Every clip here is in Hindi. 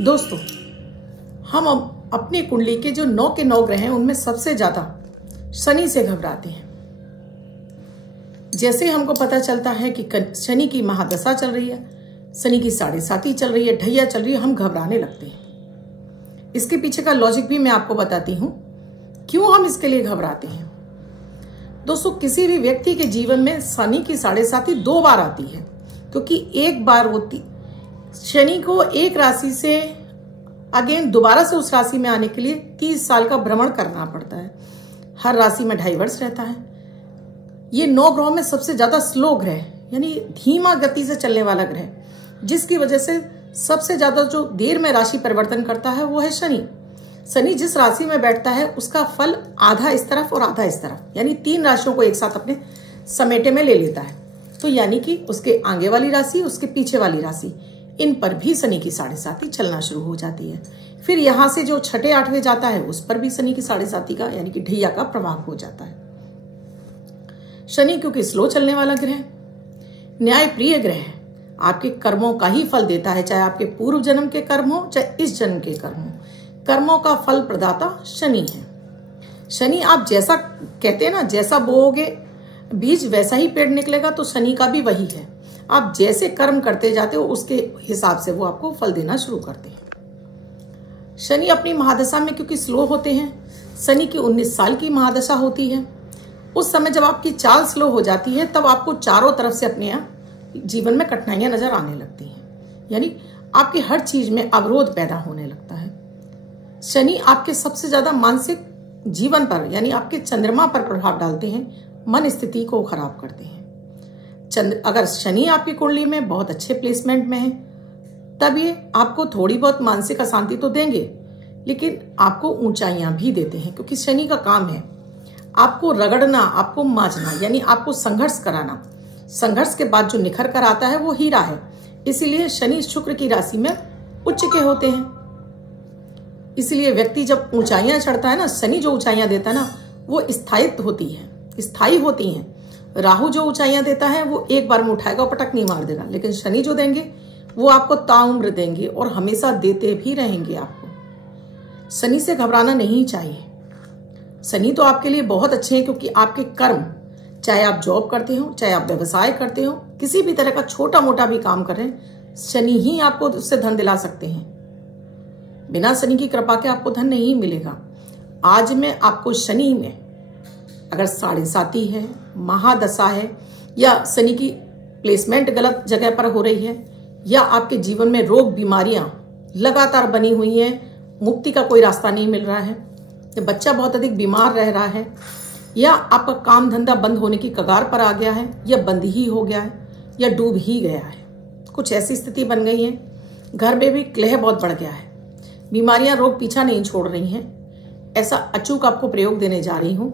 दोस्तों, हम अपनी कुंडली के जो 9 के 9 ग्रह हैं उनमें सबसे ज्यादा शनि से घबराते हैं। जैसे हमको पता चलता है कि शनि की महादशा चल रही है, शनि की 7.5 चल रही है, ढैया चल रही है, हम घबराने लगते हैं। इसके पीछे का लॉजिक भी मैं आपको बताती हूं क्यों हम इसके लिए घबराते हैं। दोस्तों, किसी भी व्यक्ति के जीवन में शनि की 7.5 2 बार आती है, क्योंकि एक बार होती शनि को एक राशि से अगेन दोबारा से उस राशि में आने के लिए 30 साल का भ्रमण करना पड़ता है। हर राशि में 2.5 वर्ष रहता है। ये 9 ग्रहों में सबसे ज्यादा स्लो ग्रह यानी धीमा गति से चलने वाला ग्रह, जिसकी वजह से सबसे ज्यादा जो देर में राशि परिवर्तन करता है वो है शनि। शनि जिस राशि में बैठता है उसका फल आधा इस तरफ और आधा इस तरफ, यानी 3 राशियों को एक साथ अपने समेटे में ले लेता है। तो यानी कि उसके आगे वाली राशि, उसके पीछे वाली राशि, इन पर भी शनि की 7.5 चलना शुरू हो जाती है। फिर यहां से जो 6ठे 8वें जाता है उस पर भी शनि की 7.5 का यानी कि ढैया का प्रभाव हो जाता है। शनि क्योंकि स्लो चलने वाला ग्रह, न्याय प्रिय ग्रह है, आपके कर्मों का ही फल देता है, चाहे आपके पूर्व जन्म के कर्म हो चाहे इस जन्म के कर्म हो। कर्मों का फल प्रदाता शनि है। शनि आप जैसा कहते हैं ना, जैसा बोओगे बीज वैसा ही पेड़ निकलेगा, तो शनि का भी वही है। आप जैसे कर्म करते जाते हो उसके हिसाब से वो आपको फल देना शुरू करते हैं। शनि अपनी महादशा में क्योंकि स्लो होते हैं, शनि की 19 साल की महादशा होती है। उस समय जब आपकी चाल स्लो हो जाती है तब आपको चारों तरफ से अपने जीवन में कठिनाइयां नजर आने लगती हैं, यानी आपकी हर चीज में अवरोध पैदा होने लगता है। शनि आपके सबसे ज्यादा मानसिक जीवन पर यानी आपके चंद्रमा पर प्रभाव डालते हैं, मन स्थिति को खराब करते हैं। अगर शनि आपकी कुंडली में बहुत अच्छे प्लेसमेंट में है तब ये आपको थोड़ी बहुत मानसिक अशांति तो देंगे, लेकिन आपको ऊंचाइयां भी देते हैं, क्योंकि शनि का काम है आपको रगड़ना, आपको मांझना, यानी आपको संघर्ष कराना। संघर्ष के बाद जो निखर कर आता है वो हीरा है। इसीलिए शनि शुक्र की राशि में उच्च के होते हैं। इसलिए व्यक्ति जब ऊंचाइयां चढ़ता है ना, शनि जो ऊंचाइयां देता है ना वो स्थायित्व होती है, स्थायी होती हैं। राहु जो ऊंचाइयां देता है वो एक बार में उठाएगा और पटक नहीं मार देगा, लेकिन शनि जो देंगे वो आपको ताउम्र देंगे और हमेशा देते भी रहेंगे। आपको शनि से घबराना नहीं चाहिए। शनि तो आपके लिए बहुत अच्छे हैं, क्योंकि आपके कर्म, चाहे आप जॉब करते हो चाहे आप व्यवसाय करते हो, किसी भी तरह का छोटा मोटा भी काम कर रहे हैं, शनि ही आपको उससे धन दिला सकते हैं। बिना शनि की कृपा के आपको धन नहीं मिलेगा। आज में आपको शनि में अगर 7.5 है, महादशा है, या शनि की प्लेसमेंट गलत जगह पर हो रही है, या आपके जीवन में रोग बीमारियां लगातार बनी हुई हैं, मुक्ति का कोई रास्ता नहीं मिल रहा है, या बच्चा बहुत अधिक बीमार रह रहा है, या आपका काम धंधा बंद होने की कगार पर आ गया है, या बंद ही हो गया है, या डूब ही गया है, कुछ ऐसी स्थिति बन गई है, घर में भी क्लेह बहुत बढ़ गया है, बीमारियां रोग पीछा नहीं छोड़ रही हैं, ऐसा अचूक आपको प्रयोग देने जा रही हूं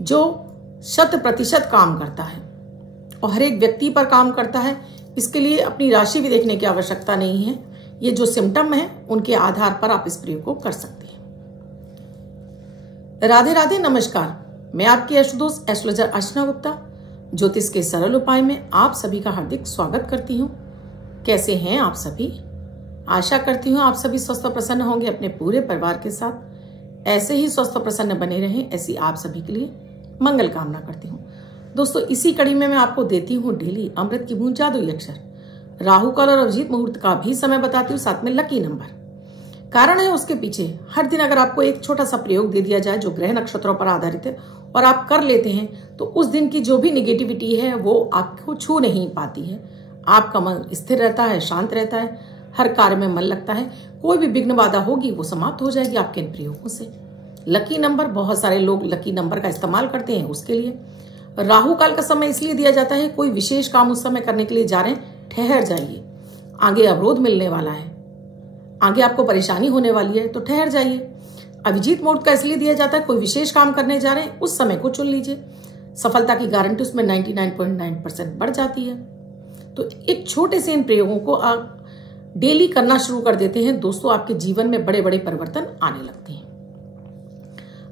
जो 100% काम करता है और हर एक व्यक्ति पर काम करता है। इसके लिए अपनी राशि भी देखने की आवश्यकता नहीं है। ये जो सिम्टम है उनके आधार पर आप इस प्रयोग को कर सकते हैं। राधे राधे, नमस्कार। मैं आपकी एस्ट्रोदोस्त एस्ट्रोलॉजर अर्चना गुप्ता ज्योतिष के सरल उपाय में आप सभी का हार्दिक स्वागत करती हूँ। कैसे हैं आप सभी? आशा करती हूँ आप सभी स्वस्थ और प्रसन्न होंगे अपने पूरे परिवार के साथ। ऐसे ही स्वस्थ और प्रसन्न बने रहें, ऐसी आप सभी के लिए मंगल कामना करती हूँ। दोस्तों, इसी कड़ी में मैं आपको देती हूँ डेली अमृत की बूंद जादुई अक्षर, राहु काल और अभिजीत मुहूर्त का भी समय बताती हूँ, साथ में लकी नंबर। कारण है उसके पीछे, हर दिन अगर आपको एक छोटा सा प्रयोग दे दिया जाए जो ग्रह नक्षत्रों पर आधारित है और आप कर लेते हैं, तो उस दिन की जो भी निगेटिविटी है वो आपको छू नहीं पाती है। आपका मन स्थिर रहता है, शांत रहता है, हर कार्य में मन लगता है, कोई भी विघ्न बाधा होगी वो समाप्त हो जाएगी आपके इन प्रयोगों से। लकी नंबर, बहुत सारे लोग लकी नंबर का इस्तेमाल करते हैं। उसके लिए राहु काल का समय इसलिए दिया जाता है, कोई विशेष काम उस समय करने के लिए जा रहे हैं, ठहर जाइए, आगे अवरोध मिलने वाला है, आगे आपको परेशानी होने वाली है, तो ठहर जाइए। अभिजीत मुहूर्त का इसलिए दिया जाता है, कोई विशेष काम करने जा रहे हैं, उस समय को चुन लीजिए, सफलता की गारंटी उसमें 99.9% बढ़ जाती है। तो एक छोटे से इन प्रयोगों को आप डेली करना शुरू कर देते हैं, दोस्तों आपके जीवन में बड़े बड़े परिवर्तन आने लगते हैं।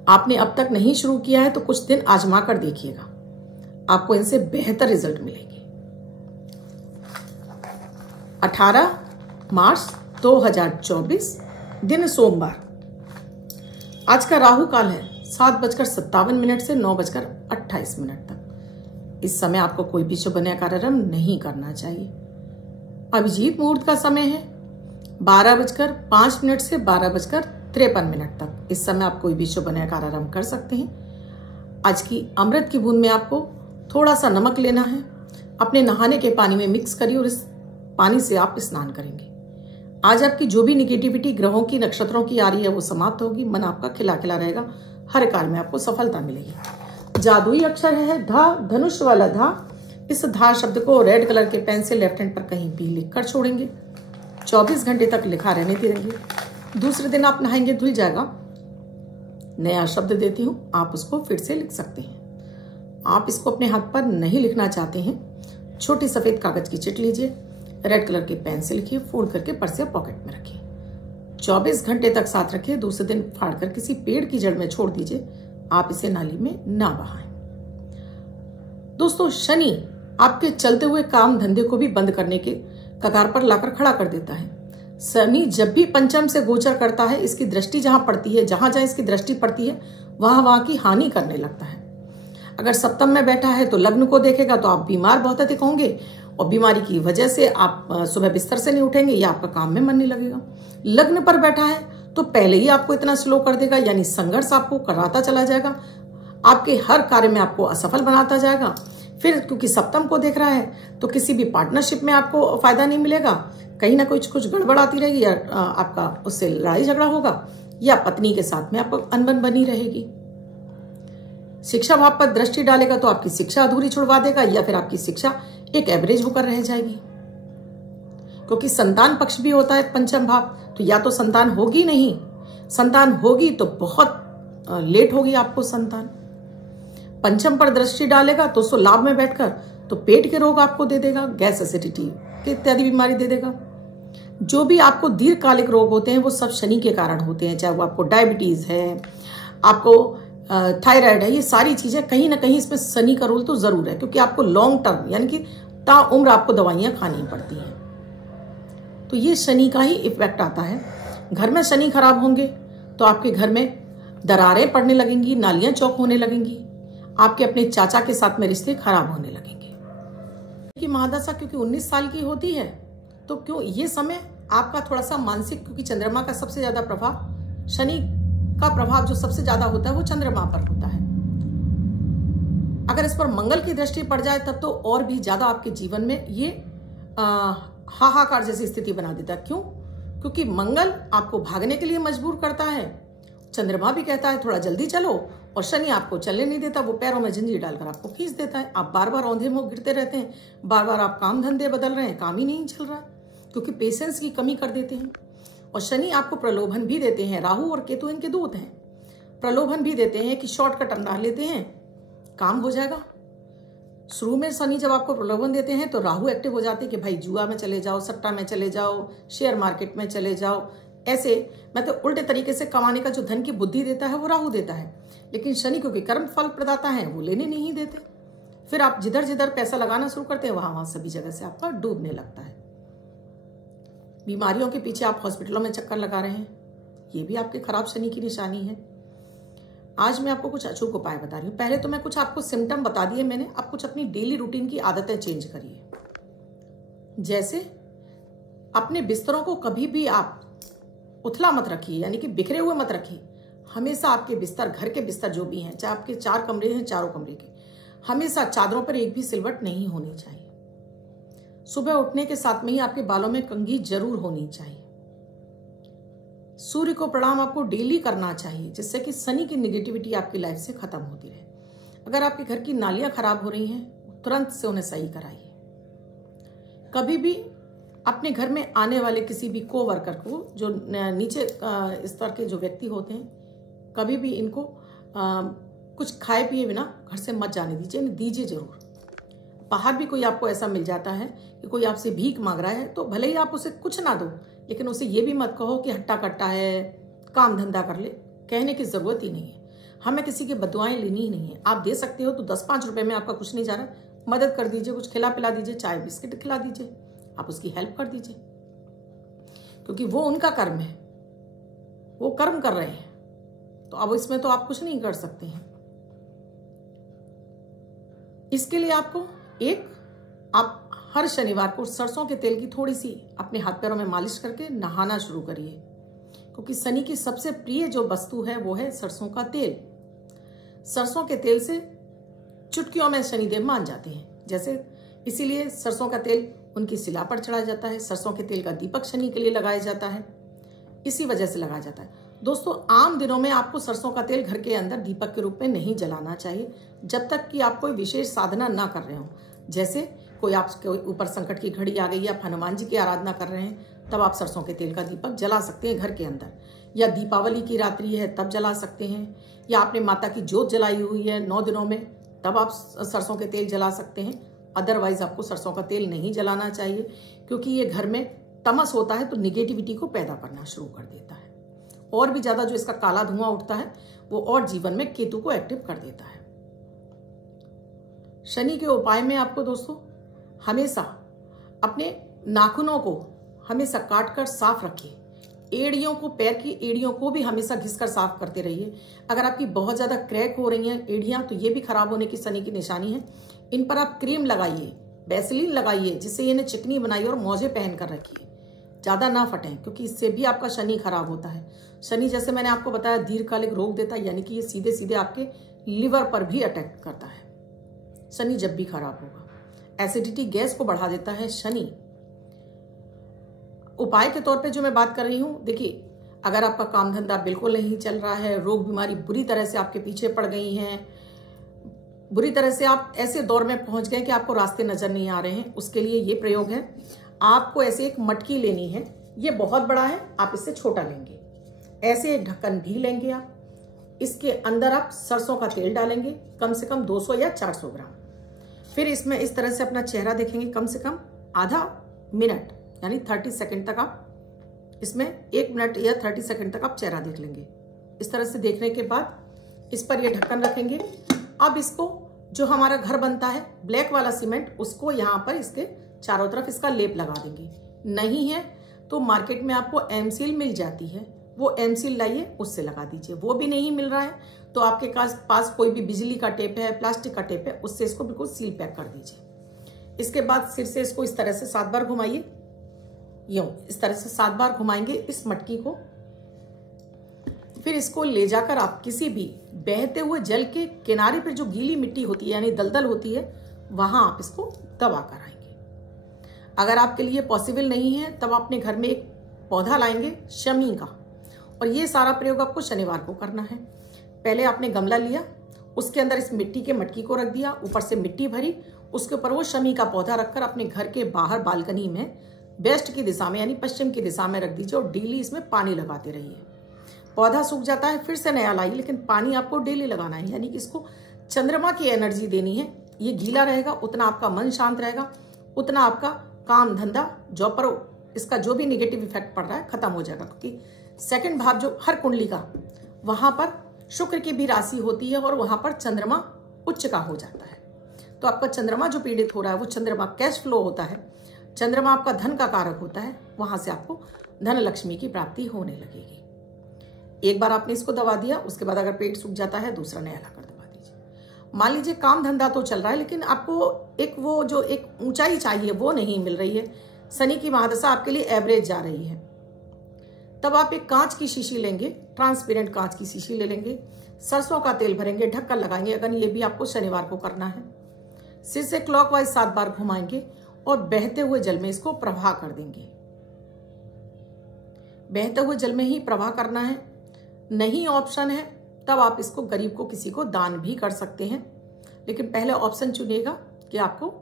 आपने अब तक नहीं शुरू किया है तो कुछ दिन आजमा कर देखिएगा, आपको इनसे बेहतर रिजल्ट मिलेंगे। 18 मार्च 2024, दिन सोमवार। आज का राहु काल है 7:57 से 9:28 तक। इस समय आपको कोई भी शुभ कार्यक्रम नहीं करना चाहिए। अभिजीत मुहूर्त का समय है 12:05 से 12:53 तक। इस समय आप कोई भी शुभ कार्यक्रम कर सकते हैं। आज की अमृत की बूंद में आपको थोड़ा सा नमक लेना है, अपने नहाने के पानी में मिक्स करिए और इस पानी से आप स्नान करेंगे। आज आपकी जो भी निगेटिविटी ग्रहों की, नक्षत्रों की आ रही है वो समाप्त होगी। मन आपका खिला खिला रहेगा, हर कार्य में आपको सफलता मिलेगी। जादुई अक्षर है धा, धनुष वाला धा। इस धा शब्द को रेड कलर के पेन से लेफ्ट हैंड पर कहीं भी लिख कर छोड़ेंगे। 24 घंटे तक लिखा रहने देंगे। दूसरे दिन आप नहाएंगे, धुल जाएगा। नया शब्द देती हूं, आप उसको फिर से लिख सकते हैं। आप इसको अपने हाथ पर नहीं लिखना चाहते हैं, छोटी सफेद कागज की चिट लीजिए, रेड कलर के पेन से लिखिए, फोल्ड करके पर्स या पॉकेट में रखिए। 24 घंटे तक साथ रखिए। दूसरे दिन फाड़कर किसी पेड़ की जड़ में छोड़ दीजिए। आप इसे नाली में ना बहाएं। दोस्तों, शनि आपके चलते हुए काम धंधे को भी बंद करने के कगार पर लाकर खड़ा कर देता है। शनि जब भी पंचम से गोचर करता है, इसकी दृष्टि जहां पड़ती है, जहां जहां इसकी दृष्टि पड़ती है वहां की हानि करने लगता है। अगर सप्तम में बैठा है तो लग्न को देखेगा, तो आप बीमार बहुत अधिक होंगे और बीमारी की वजह से आप सुबह बिस्तर से नहीं उठेंगे या आपका काम में मन नहीं लगेगा। लग्न पर बैठा है तो पहले ही आपको इतना स्लो कर देगा, यानी संघर्ष आपको कराता चला जाएगा, आपके हर कार्य में आपको असफल बनाता जाएगा। फिर क्योंकि सप्तम को देख रहा है तो किसी भी पार्टनरशिप में आपको फायदा नहीं मिलेगा, कहीं ना कुछ गड़बड़ आती रहेगी, या आपका उससे लड़ाई झगड़ा होगा, या पत्नी के साथ में आपको अनबन बनी रहेगी। शिक्षा भाव पर दृष्टि डालेगा तो आपकी शिक्षा अधूरी छुड़वा देगा, या फिर आपकी शिक्षा एक एवरेज होकर रह जाएगी। क्योंकि संतान पक्ष भी होता है पंचम भाव, तो या तो संतान होगी नहीं, संतान होगी तो बहुत लेट होगी आपको संतान। पंचम पर दृष्टि डालेगा तो उसको लाभ में बैठकर तो पेट के रोग आपको दे देगा, गैस एसिडिटी इत्यादि बीमारी दे देगा। जो भी आपको दीर्घकालिक रोग होते हैं वो सब शनि के कारण होते हैं, चाहे वो आपको डायबिटीज है, आपको थायराइड है, ये सारी चीजें कहीं ना कहीं इसमें शनि का रोल तो जरूर है। क्योंकि आपको लॉन्ग टर्म यानी कि ताउम्र आपको दवाइयां खानी पड़ती हैं, तो ये शनि का ही इफेक्ट आता है। घर में शनि खराब होंगे तो आपके घर में दरारें पड़ने लगेंगी, नालियां चौक होने लगेंगी, आपके अपने चाचा के साथ में रिश्ते खराब होने लगेंगे। कि महादशा क्योंकि 19 साल की होती है, तो क्यों ये समय आपका थोड़ा सा मानसिक, क्योंकि चंद्रमा का सबसे ज्यादा प्रभाव, शनि का प्रभाव जो सबसे ज्यादा होता है वो चंद्रमा पर होता है। अगर इस पर मंगल की दृष्टि पड़ जाए तब तो और भी ज्यादा आपके जीवन में ये हाहाकार जैसी स्थिति बना देता है। क्यों? क्योंकि मंगल आपको भागने के लिए मजबूर करता है, चंद्रमा भी कहता है थोड़ा जल्दी चलो, और शनि आपको चलने नहीं देता, वो पैरों में जंजीर डालकर आपको खींच देता है। आप बार बार औंधे मुंह गिरते रहते हैं, बार बार आप काम धंधे बदल रहे हैं, काम ही नहीं चल रहा, क्योंकि पेशेंस की कमी कर देते हैं। और शनि आपको प्रलोभन भी देते हैं, राहु और केतु इनके दूत हैं, प्रलोभन भी देते हैं कि शॉर्टकट अपना लेते हैं, काम हो जाएगा। शुरू में शनि जब आपको प्रलोभन देते हैं तो राहु एक्टिव हो जाते हैं कि भाई जुआ में चले जाओ, सट्टा में चले जाओ, शेयर मार्केट में चले जाओ, ऐसे मतलब उल्टे तरीके से कमाने का जो धन की बुद्धि देता है वो राहु देता है। लेकिन शनि क्योंकि कर्म फल प्रदाता है वो लेने नहीं देते, फिर आप जिधर जिधर पैसा लगाना शुरू करते हैं वहां सभी जगह से आपका डूबने लगता है। बीमारियों के पीछे आप हॉस्पिटलों में चक्कर लगा रहे हैं, ये भी आपके खराब शनि की निशानी है। आज मैं आपको कुछ अचूक उपाय बता रही हूँ। पहले तो मैं कुछ आपको सिम्टम बता दिए मैंने, अब कुछ अपनी डेली रूटीन की आदतें चेंज करिए। जैसे अपने बिस्तरों को कभी भी आप उथला मत रखिए, यानी कि बिखरे हुए मत रखिए। हमेशा आपके बिस्तर, घर के बिस्तर जो भी हैं, चाहे आपके 4 कमरे हैं, चारों कमरे के, हमेशा चादरों पर एक भी सिलवट नहीं होनी चाहिए। सुबह उठने के साथ में ही आपके बालों में कंघी जरूर होनी चाहिए। सूर्य को प्रणाम आपको डेली करना चाहिए, जिससे कि शनि की निगेटिविटी आपकी लाइफ से खत्म होती रहे। अगर आपके घर की नालियां खराब हो रही हैं, तुरंत से उन्हें सही कराइए। कभी भी अपने घर में आने वाले किसी भी को वर्कर को, जो नीचे स्तर के जो व्यक्ति होते हैं, कभी भी इनको कुछ खाए पिए बिना घर से मत जाने दीजिए जरूर। बाहर भी कोई आपको ऐसा मिल जाता है कि कोई आपसे भीख मांग रहा है, तो भले ही आप उसे कुछ ना दो, लेकिन उसे ये भी मत कहो कि हट्टा कट्टा है, काम धंधा कर ले। कहने की जरूरत ही नहीं है, हमें किसी की बदुआएं लेनी ही नहीं है। आप दे सकते हो तो 10-5 रुपए में आपका कुछ नहीं जा रहा, मदद कर दीजिए, कुछ खिला पिला दीजिए, चाय बिस्किट खिला दीजिए, आप उसकी हेल्प कर दीजिए। क्योंकि वो उनका कर्म है, वो कर्म कर रहे हैं, तो अब इसमें तो आप कुछ नहीं कर सकते हैं। इसके लिए आपको आप हर शनिवार को सरसों के तेल की थोड़ी सी अपने हाथ पैरों में मालिश करके नहाना शुरू करिए, क्योंकि शनि की सबसे प्रिय जो वस्तु है वो है सरसों का तेल। सरसों के तेल से चुटकियों में शनिदेव मान जाते हैं, जैसे इसीलिए सरसों का तेल उनकी शिला पर चढ़ाया जाता है। सरसों के तेल का दीपक शनि के लिए लगाया जाता है, इसी वजह से लगाया जाता है। दोस्तों, आम दिनों में आपको सरसों का तेल घर के अंदर दीपक के रूप में नहीं जलाना चाहिए, जब तक कि आप कोई विशेष साधना ना कर रहे हो। जैसे कोई आपके ऊपर संकट की घड़ी आ गई, आप हनुमान जी की आराधना कर रहे हैं, तब आप सरसों के तेल का दीपक जला सकते हैं घर के अंदर। या दीपावली की रात्रि है तब जला सकते हैं, या आपने माता की जोत जलाई हुई है 9 दिनों में, तब आप सरसों के तेल जला सकते हैं। अदरवाइज आपको सरसों का तेल नहीं जलाना चाहिए, क्योंकि ये घर में तमस होता है तो निगेटिविटी को पैदा करना शुरू कर देता है। और भी ज्यादा जो इसका काला धुआं उठता है वो और जीवन में केतु को एक्टिव कर देता है। शनि के उपाय में आपको दोस्तों हमेशा अपने नाखूनों को हमेशा काट कर साफ रखिए। एड़ियों को, पैर की एड़ियों को भी हमेशा घिसकर साफ करते रहिए। अगर आपकी बहुत ज्यादा क्रैक हो रही हैं एड़ियां, तो ये भी खराब होने की शनि की निशानी है। इन पर आप क्रीम लगाइए, वैसलीन लगाइए, जिससे इन्हें चिकनी बनाइए और मोजे पहन कर रखिए, ज्यादा ना फटें, क्योंकि इससे भी आपका शनि खराब होता है। शनि, जैसे मैंने आपको बताया, दीर्घकालिक रोग देता है, यानी कि ये सीधे सीधे आपके लिवर पर भी अटैक करता है शनि जब भी खराब होगा। एसिडिटी, गैस को बढ़ा देता है शनि। उपाय के तौर पे जो मैं बात कर रही हूं, देखिए, अगर आपका काम धंधा बिल्कुल नहीं चल रहा है, रोग बीमारी बुरी तरह से आपके पीछे पड़ गई हैं, बुरी तरह से आप ऐसे दौर में पहुंच गए कि आपको रास्ते नजर नहीं आ रहे हैं, उसके लिए ये प्रयोग है। आपको ऐसे एक मटकी लेनी है, ये बहुत बड़ा है, आप इससे छोटा लेंगे। ऐसे एक ढक्कन भी लेंगे आप, इसके अंदर आप सरसों का तेल डालेंगे, कम से कम 200 या 400 ग्राम। फिर इसमें इस तरह से अपना चेहरा देखेंगे, कम से कम आधा मिनट यानी 30 सेकंड तक आप इसमें 1 मिनट या 30 सेकंड तक आप चेहरा देख लेंगे। इस तरह से देखने के बाद इस पर ये ढक्कन रखेंगे। अब इसको, जो हमारा घर बनता है ब्लैक वाला सीमेंट, उसको यहाँ पर इसके चारों तरफ इसका लेप लगा देंगे। नहीं है तो मार्केट में आपको एमसील मिल जाती है, वो एमसील लाइए, उससे लगा दीजिए। वो भी नहीं मिल रहा है तो आपके पास कोई भी बिजली का टेप है, प्लास्टिक का टेप है, उससे इसको बिल्कुल सील पैक कर दीजिए। इसके बाद सिर से इसको इस तरह से 7 बार घुमाइए, यूं इस तरह से 7 बार घुमाएंगे इस मटकी को। फिर इसको ले जाकर आप किसी भी बहते हुए जल के किनारे पर जो गीली मिट्टी होती है यानी दलदल होती है, वहां आप इसको दबा कर आएंगे। अगर आपके लिए पॉसिबल नहीं है तब अपने घर में एक पौधा लाएंगे शमी का, और ये सारा प्रयोग आपको शनिवार को करना है। पहले आपने गमला लिया, उसके अंदर इस मिट्टी के मटकी को रख दिया, ऊपर से मिट्टी भरी, उसके ऊपर वो शमी का पौधा रखकर अपने घर के बाहर बालकनी में वेस्ट की दिशा में यानी पश्चिम की दिशा में रख दीजिए, और डेली इसमें पानी लगाते रहिए। पौधा सूख जाता है फिर से नया लाइए, लेकिन पानी आपको डेली लगाना है, यानी कि इसको चंद्रमा की एनर्जी देनी है। ये गीला रहेगा उतना आपका मन शांत रहेगा, उतना आपका काम धंधा, जॉब पर इसका जो भी नेगेटिव इफेक्ट पड़ रहा है खत्म हो जाएगा। क्योंकि सेकंड भाव जो हर कुंडली का, वहां पर शुक्र की भी राशि होती है और वहां पर चंद्रमा उच्च का हो जाता है। तो आपका चंद्रमा जो पीड़ित हो रहा है वो चंद्रमा कैश फ्लो होता है, चंद्रमा आपका धन का कारक होता है, वहां से आपको धन लक्ष्मी की प्राप्ति होने लगेगी। एक बार आपने इसको दबा दिया, उसके बाद अगर पेट सूख जाता है दूसरा नया लाकर दबा दीजिए। मान लीजिए काम धंधा तो चल रहा है, लेकिन आपको एक वो जो एक ऊंचाई चाहिए वो नहीं मिल रही है, शनि की महादशा आपके लिए एवरेज जा रही है, तब आप एक कांच की शीशी लेंगे, ट्रांसपेरेंट कांच की शीशी ले लेंगे, सरसों का तेल भरेंगे, ढक्कन लगाएंगे। अगर ये भी आपको शनिवार को करना है, सिर से क्लॉकवाइज 7 बार घुमाएंगे और बहते हुए जल में इसको प्रवाह कर देंगे। बहते हुए जल में ही प्रवाह करना है। नहीं ऑप्शन है तब आप इसको गरीब को किसी को दान भी कर सकते हैं, लेकिन पहले ऑप्शन चुनिएगा कि आपको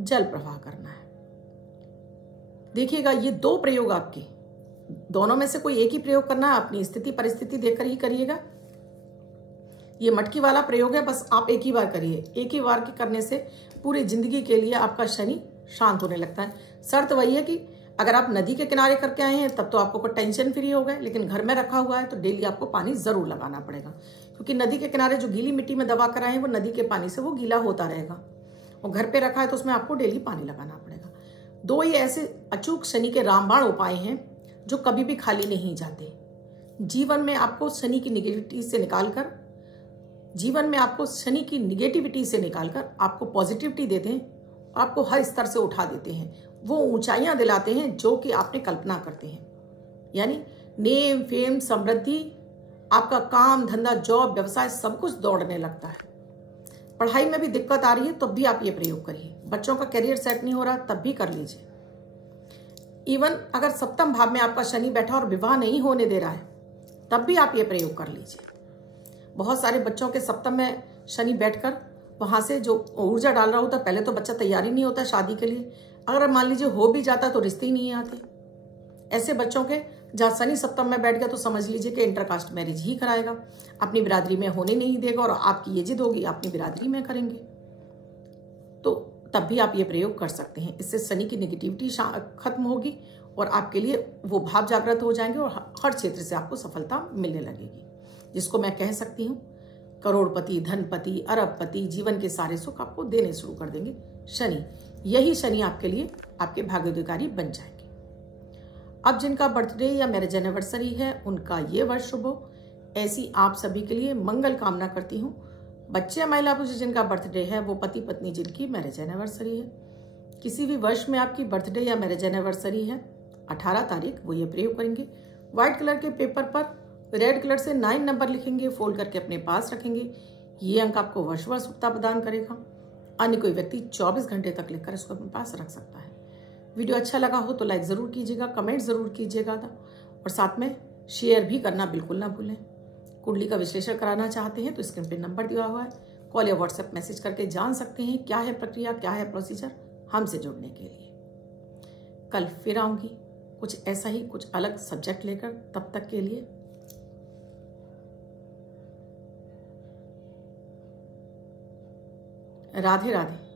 जल प्रवाह करना है। देखिएगा ये 2 प्रयोग आपके, दोनों में से कोई एक ही प्रयोग करना है, अपनी स्थिति परिस्थिति देखकर ही करिएगा। ये मटकी वाला प्रयोग है, बस आप एक ही बार करिए। एक ही बार के करने से पूरी जिंदगी के लिए आपका शनि शांत होने लगता है। शर्त वही है कि अगर आप नदी के किनारे करके आए हैं तब तो आपको कोई टेंशन फ्री हो गए, लेकिन घर में रखा हुआ है तो डेली आपको पानी जरूर लगाना पड़ेगा, क्योंकि नदी के किनारे जो गीली मिट्टी में दबा कर आए हैं वो नदी के पानी से वो गीला होता रहेगा, और घर पे रखा है तो उसमें आपको डेली पानी लगाना पड़ेगा। 2 ही ऐसे अचूक शनि के रामबाण उपाय हैं जो कभी भी खाली नहीं जाते। जीवन में आपको शनि की निगेटिविटी से निकालकर आपको पॉजिटिविटी देते हैं, आपको हर स्तर से उठा देते हैं। वो ऊंचाइयां दिलाते हैं जो कि आपने कल्पना करते हैं। यानी नेम, फेम, समृद्धि, आपका काम धंधा, जॉब, व्यवसाय सब कुछ दौड़ने लगता है। पढ़ाई में भी दिक्कत आ रही है तब भी आप ये प्रयोग करिए। बच्चों का करियर सेट नहीं हो रहा तब भी कर लीजिए। इवन अगर सप्तम भाव में आपका शनि बैठा और विवाह नहीं होने दे रहा है तब भी आप ये प्रयोग कर लीजिए। बहुत सारे बच्चों के सप्तम में शनि बैठकर वहां से जो ऊर्जा डाल रहा होता है, पहले तो बच्चा तैयारी नहीं होता शादी के लिए, अगर मान लीजिए हो भी जाता तो रिश्ते ही नहीं आते। ऐसे बच्चों के जहां शनि सप्तम में बैठ गया तो समझ लीजिए कि इंटरकास्ट मैरिज ही कराएगा, अपनी बिरादरी में होने नहीं देगा और आपकी ये जिद होगी अपनी बिरादरी में करेंगे। तो तब भी आप ये प्रयोग कर सकते हैं। इससे शनि की नेगेटिविटी खत्म होगी और आपके लिए वो भाव जागृत हो जाएंगे और हर क्षेत्र से आपको सफलता मिलने लगेगी, जिसको मैं कह सकती हूँ करोड़पति, धनपति, अरबपति, जीवन के सारे सुख आपको देने शुरू कर देंगे शनि। यही शनि आपके लिए आपके भाग्योदयकारी बन जाएंगे। अब जिनका बर्थडे या मैरिज एनिवर्सरी है उनका ये वर्ष शुभ हो, ऐसी आप सभी के लिए मंगल कामना करती हूँ। बच्चे या महिला पुरुष जिनका बर्थडे है, वो पति पत्नी जिनकी मैरिज एनिवर्सरी है, किसी भी वर्ष में आपकी बर्थडे या मैरिज एनिवर्सरी है 18 तारीख, वो ये प्रयोग करेंगे। व्हाइट कलर के पेपर पर रेड कलर से 9 नंबर लिखेंगे, फोल्ड करके अपने पास रखेंगे। ये अंक आपको वर्ष सुखता प्रदान करेगा। अन्य कोई व्यक्ति 24 घंटे तक लिखकर इसको अपने पास रख सकता है। वीडियो अच्छा लगा हो तो लाइक जरूर कीजिएगा, कमेंट जरूर कीजिएगा और साथ में शेयर भी करना बिल्कुल ना भूलें। कुंडली का विश्लेषण कराना चाहते हैं तो स्क्रीन पे नंबर दिया हुआ है, कॉल या व्हाट्सएप मैसेज करके जान सकते हैं क्या है प्रक्रिया, क्या है प्रोसीजर हमसे जुड़ने के लिए। कल फिर आऊंगी कुछ ऐसा ही, कुछ अलग सब्जेक्ट लेकर। तब तक के लिए राधे राधे।